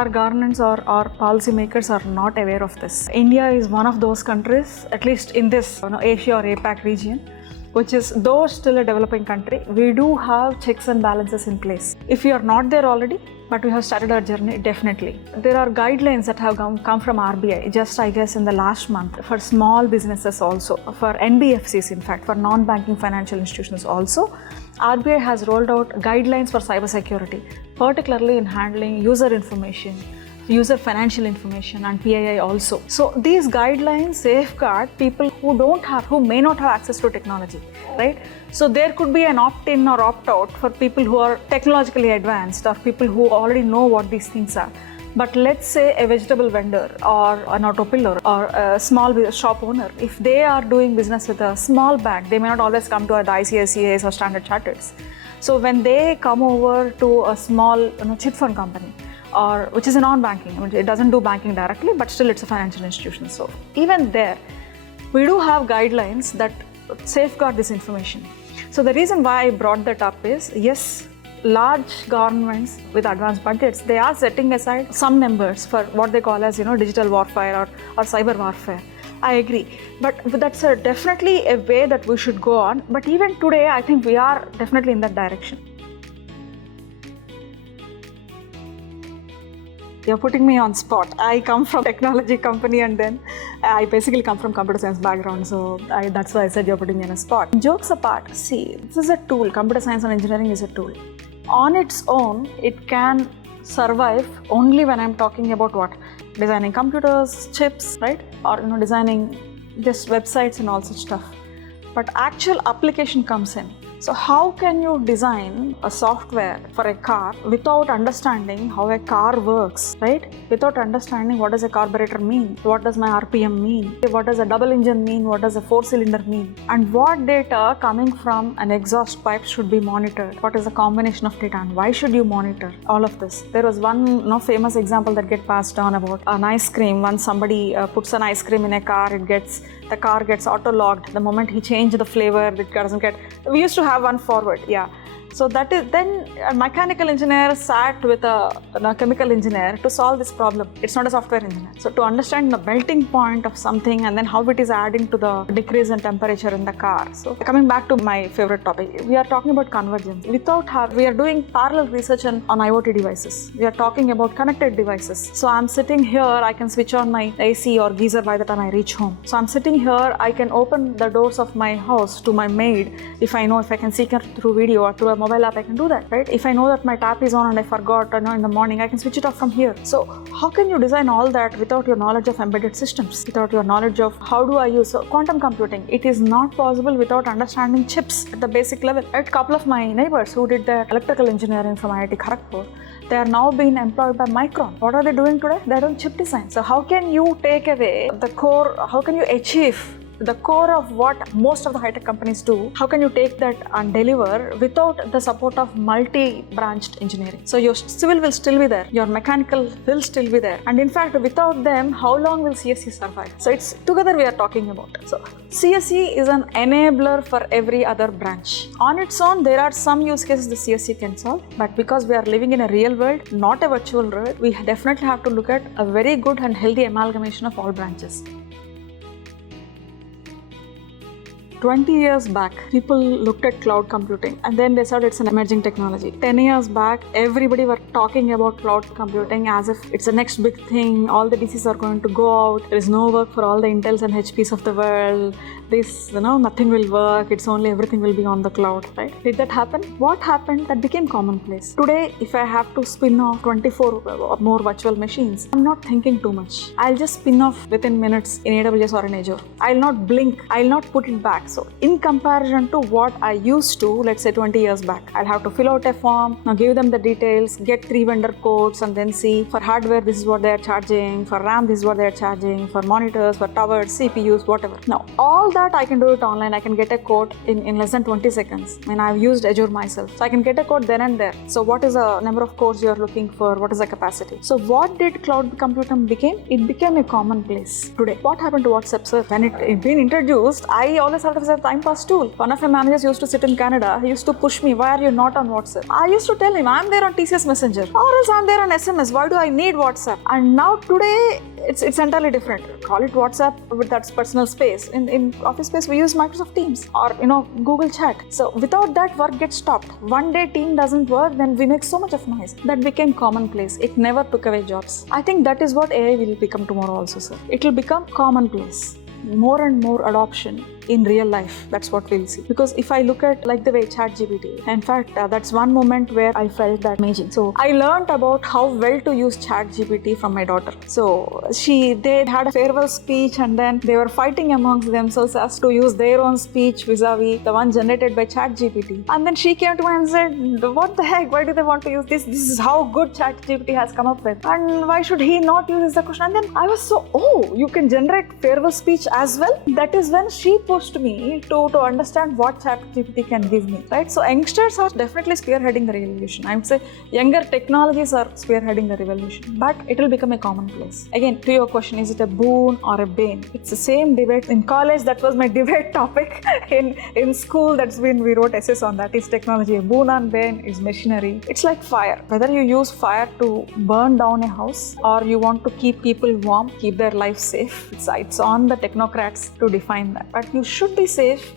our governments or our policymakers are not aware of this. India is one of those countries, at least in this Asia or APAC region, which is, though still a developing country, we do have checks and balances in place. If we are not there already, but we have started our journey, definitely. There are guidelines that have come from RBI, just I guess in the last month, for small businesses also, for NBFCs in fact, for non-banking financial institutions also. RBI has rolled out guidelines for cybersecurity, particularly in handling user information, user financial information and PII also. So these guidelines safeguard people who may not have access to technology, right? So there could be an opt-in or opt-out for people who are technologically advanced or people who already know what these things are. But let's say a vegetable vendor or an auto pillar or a small shop owner, if they are doing business with a small bank, they may not always come to the ICICIs or Standard Chartered's. So when they come over to a small chit fund company, or which is a non-banking, it doesn't do banking directly, but still it's a financial institution. So even there, we do have guidelines that safeguard this information. So the reason why I brought that up is, yes, large governments with advanced budgets, they are setting aside some numbers for what they call as digital warfare or cyber warfare. I agree, but that's definitely a way that we should go on. But even today, I think we are definitely in that direction. You're putting me on spot. I come from technology company and then I basically come from computer science background. So that's why I said you're putting me on a spot. Jokes apart, see, this is a tool. Computer science and engineering is a tool. On its own, it can survive only when I'm talking about what? Designing computers, chips, right? Or designing just websites and all such stuff. But actual application comes in. So how can you design a software for a car without understanding how a car works, right? Without understanding what does a carburetor mean, what does my RPM mean, what does a double engine mean, what does a four-cylinder mean, and what data coming from an exhaust pipe should be monitored, what is the combination of data and why should you monitor all of this. There was one famous example that get passed on about an ice cream. Once somebody puts an ice cream in a car, the car gets auto-logged. The moment he changed the flavor, it doesn't get. We used to have one forward, yeah. So that is, then a mechanical engineer sat with a chemical engineer to solve this problem. It's not a software engineer. So to understand the melting point of something and then how it is adding to the decrease in temperature in the car. So coming back to my favorite topic, we are talking about convergence. We are doing parallel research on IoT devices. We are talking about connected devices. So I'm sitting here, I can switch on my AC or geyser by the time I reach home. So I'm sitting here, I can open the doors of my house to my maid if I can see her through video or through a mobile app, I can do that, right? If I know that my tap is on and I forgot in the morning, I can switch it off from here. So how can you design all that without your knowledge of embedded systems, without your knowledge of how do I use quantum computing? It is not possible without understanding chips at the basic level. A couple of my neighbors who did their electrical engineering from IIT Kharagpur, they are now being employed by Micron. What are they doing today? They are doing chip design. So how can you take away the core, how can you achieve the core of what most of the high-tech companies do? How can you take that and deliver without the support of multi-branched engineering? So your civil will still be there, your mechanical will still be there. And in fact, without them, how long will CSE survive? So it's together we are talking about. So CSE is an enabler for every other branch. On its own, there are some use cases the CSE can solve, but because we are living in a real world, not a virtual world, we definitely have to look at a very good and healthy amalgamation of all branches. 20 years back, people looked at cloud computing and then they said it's an emerging technology. 10 years back, everybody were talking about cloud computing as if it's the next big thing. All the DCs are going to go out. There is no work for all the Intels and HPs of the world. Nothing will work. It's only everything will be on the cloud, right? Did that happen? What happened? That became commonplace. Today, if I have to spin off 24 or more virtual machines, I'm not thinking too much. I'll just spin off within minutes in AWS or in Azure. I'll not blink. I'll not put it back. So in comparison to what I used to, let's say 20 years back, I'll have to fill out a form, now give them the details, get 3 vendor quotes and then see for hardware this is what they're charging, for RAM this is what they're charging, for monitors, for towers, CPUs, whatever. Now all that I can do it online. I can get a quote in less than 20 seconds. I've used Azure myself. So I can get a quote then and there. So what is the number of cores you're looking for? What is the capacity? So what did cloud computing became? It became a commonplace today. What happened to WhatsApp, sir? When it been introduced, I always have to as a time pass tool. One of my managers used to sit in Canada. He used to push me, why are you not on WhatsApp? I used to tell him, I'm there on TCS Messenger, or else I'm there on SMS. Why do I need WhatsApp? And now today, it's entirely different. Call it WhatsApp with that personal space. In office space, we use Microsoft Teams or Google Chat. So without that, work gets stopped. One day team doesn't work, then we make so much of noise. That became commonplace. It never took away jobs. I think that is what AI will become tomorrow also, sir. It will become commonplace. More and more adoption in real life. That's what we'll see. Because if I look at like the way ChatGPT, in fact, that's one moment where I felt that amazing. So I learned about how well to use ChatGPT from my daughter. So they had a farewell speech, and then they were fighting amongst themselves as to use their own speech vis-a-vis the one generated by ChatGPT. And then she came to me and said, what the heck? Why do they want to use this? This is how good ChatGPT has come up with. And why should he not use this? The question. And then I was so, you can generate farewell speech as well? That is when she pushed me to understand what ChatGPT can give me, right? So youngsters are definitely spearheading the revolution. I would say younger technologies are spearheading the revolution, but it will become a commonplace. Again, to your question, is it a boon or a bane? It's the same debate. In college, that was my debate topic. In school, we wrote essays on that. Is technology a boon or bane? Is machinery? It's like fire. Whether you use fire to burn down a house or you want to keep people warm, keep their life safe, it's on the technocrats to define that. But you should be safe